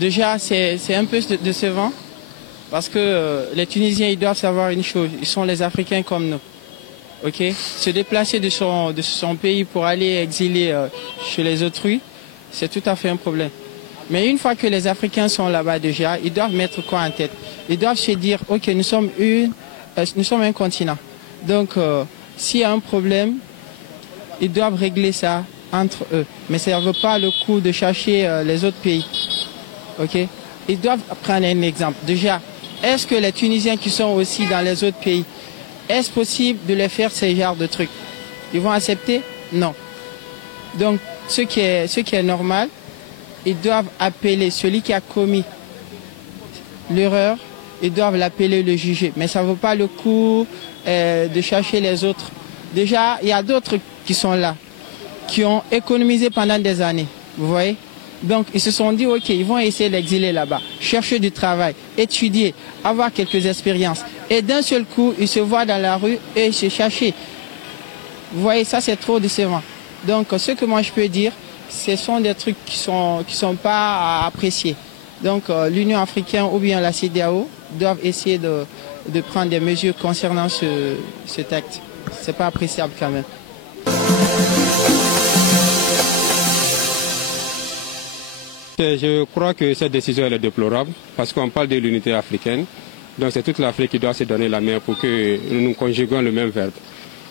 Déjà, c'est un peu décevant parce que les Tunisiens, ils doivent savoir une chose. Ils sont les Africains comme nous. Ok, se déplacer de son pays pour aller exiler chez les autrui, c'est tout à fait un problème. Mais une fois que les Africains sont là-bas déjà, ils doivent mettre quoi en tête? Ils doivent se dire, ok, nous sommes un continent. Donc, s'il y a un problème, ils doivent régler ça entre eux. Mais ça ne vaut pas le coup de chercher les autres pays. Ok, ils doivent prendre un exemple. Déjà, est-ce que les Tunisiens qui sont aussi dans les autres pays, est-ce possible de les faire ce genre de trucs? Ils vont accepter? Non. Donc, ce qui est normal, ils doivent appeler celui qui a commis l'erreur, ils doivent l'appeler, le juger. Mais ça ne vaut pas le coup de chercher les autres. Déjà, il y a d'autres qui sont là, qui ont économisé pendant des années. Vous voyez? Donc, ils se sont dit, ok, ils vont essayer d'exiler là-bas, chercher du travail, étudier, avoir quelques expériences. Et d'un seul coup, ils se voient dans la rue et se chercher. Vous voyez, ça, c'est trop décevant. Donc, ce que moi, je peux dire, ce sont des trucs qui sont pas appréciés. Donc, l'Union africaine ou bien la CEDEAO doivent essayer de prendre des mesures concernant cet acte. Ce n'est pas appréciable quand même. Je crois que cette décision est déplorable parce qu'on parle de l'unité africaine. Donc c'est toute l'Afrique qui doit se donner la main pour que nous conjuguons le même verbe.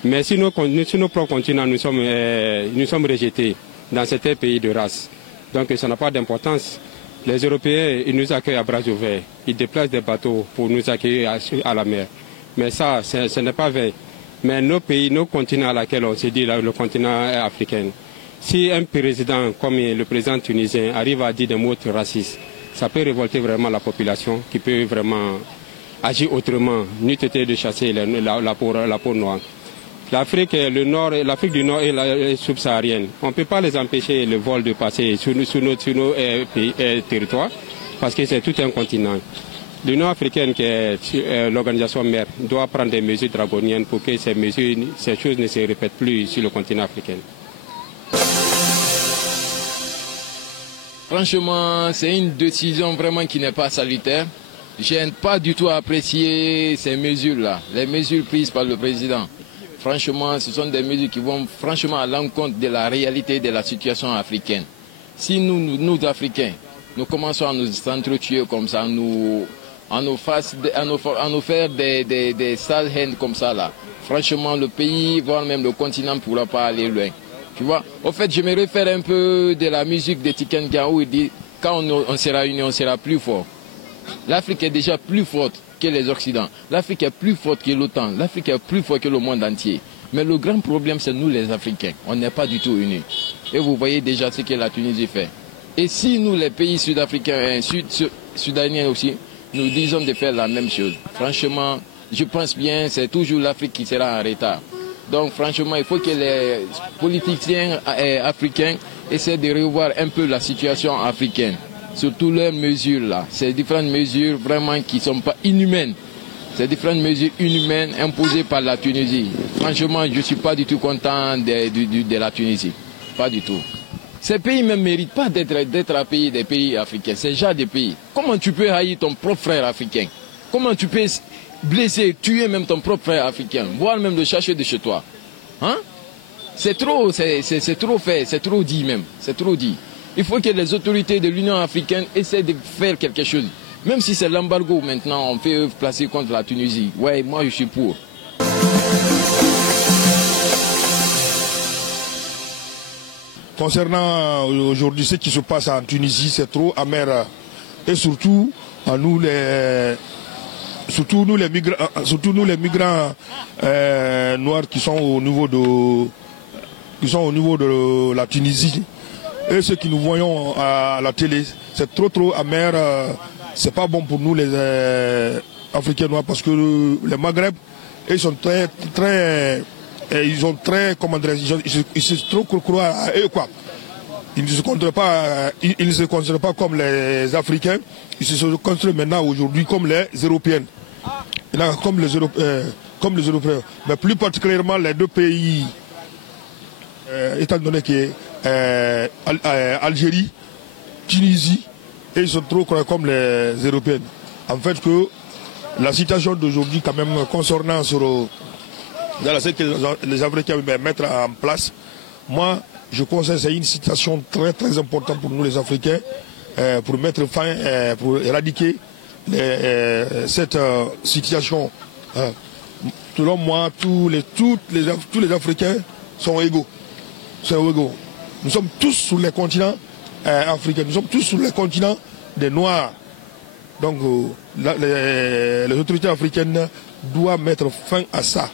Mais si nos propres continents nous sommes rejetés dans certains pays de race, donc ça n'a pas d'importance. Les Européens, ils nous accueillent à bras ouverts. Ils déplacent des bateaux pour nous accueillir à la mer. Mais ça, ce n'est pas vrai. Mais nos pays, nos continents à laquelle on se dit, là, le continent africain, si un président comme le président tunisien arrive à dire des mots racistes, ça peut révolter vraiment la population qui peut vraiment agir autrement, n'eût été de chasser la peau noire. L'Afrique du Nord et la subsaharienne, on ne peut pas les empêcher le vol de passer sur nos territoires parce que c'est tout un continent. L'Union africaine, qui est l'organisation mère, doit prendre des mesures draconiennes pour que ces choses ne se répètent plus sur le continent africain. Franchement, c'est une décision vraiment qui n'est pas salutaire. Je n'ai pas du tout apprécié ces mesures-là, les mesures prises par le président. Franchement, ce sont des mesures qui vont franchement à l'encontre de la réalité de la situation africaine. Si nous Africains, nous commençons à nous entretuer comme ça, à nous faire des sales haines comme ça, là, franchement, le pays, voire même le continent ne pourra pas aller loin. Tu vois, au fait, je me réfère un peu de la musique de Tiken Jah où il dit quand on sera unis, on sera plus fort. L'Afrique est déjà plus forte que les Occidents. L'Afrique est plus forte que l'OTAN. L'Afrique est plus forte que le monde entier. Mais le grand problème, c'est nous les Africains. On n'est pas du tout unis. Et vous voyez déjà ce que la Tunisie fait. Et si nous, les pays sud-africains, sud-soudanais aussi, nous disons de faire la même chose. Franchement, je pense bien, c'est toujours l'Afrique qui sera en retard. Donc franchement, il faut que les politiciens africains essaient de revoir un peu la situation africaine. Surtout leurs mesures là. Ces différentes mesures vraiment qui ne sont pas inhumaines. Ces différentes mesures inhumaines imposées par la Tunisie. Franchement, je ne suis pas du tout content de la Tunisie. Pas du tout. Ces pays même ne méritent pas d'être un pays des pays africains. C'est déjà des pays. Comment tu peux haïr ton propre frère africain? Comment tu peux blesser, tuer même ton propre frère africain, voire même le chercher de chez toi? Hein? C'est trop fait, c'est trop dit même. C'est trop dit. Il faut que les autorités de l'Union africaine essaient de faire quelque chose. Même si c'est l'embargo maintenant, on fait placer contre la Tunisie. Ouais, moi je suis pour. Concernant aujourd'hui ce qui se passe en Tunisie, c'est trop amer. Et surtout, nous les migrants noirs qui sont au niveau de la Tunisie. Et ce que nous voyons à la télé, c'est trop amer. C'est pas bon pour nous les Africains noirs parce que les Maghreb, ils sont ils se trop croient à eux quoi. Ils ne se considèrent pas comme les Africains. Ils se considèrent maintenant aujourd'hui comme les Européens. Comme les Européens. Mais plus particulièrement les deux pays, étant donné que Algérie, Tunisie et ils sont trop comme les Européens. En fait, que la situation d'aujourd'hui, quand même, concernant ce que les Africains vont mettre en place, moi, je conseille que c'est une situation très très importante pour nous les Africains, pour mettre fin, pour éradiquer cette situation. Selon moi, tous les Africains sont égaux. Nous sommes tous sur les continents africains, nous sommes tous sur les continents des Noirs. Donc les autorités africaines doivent mettre fin à ça.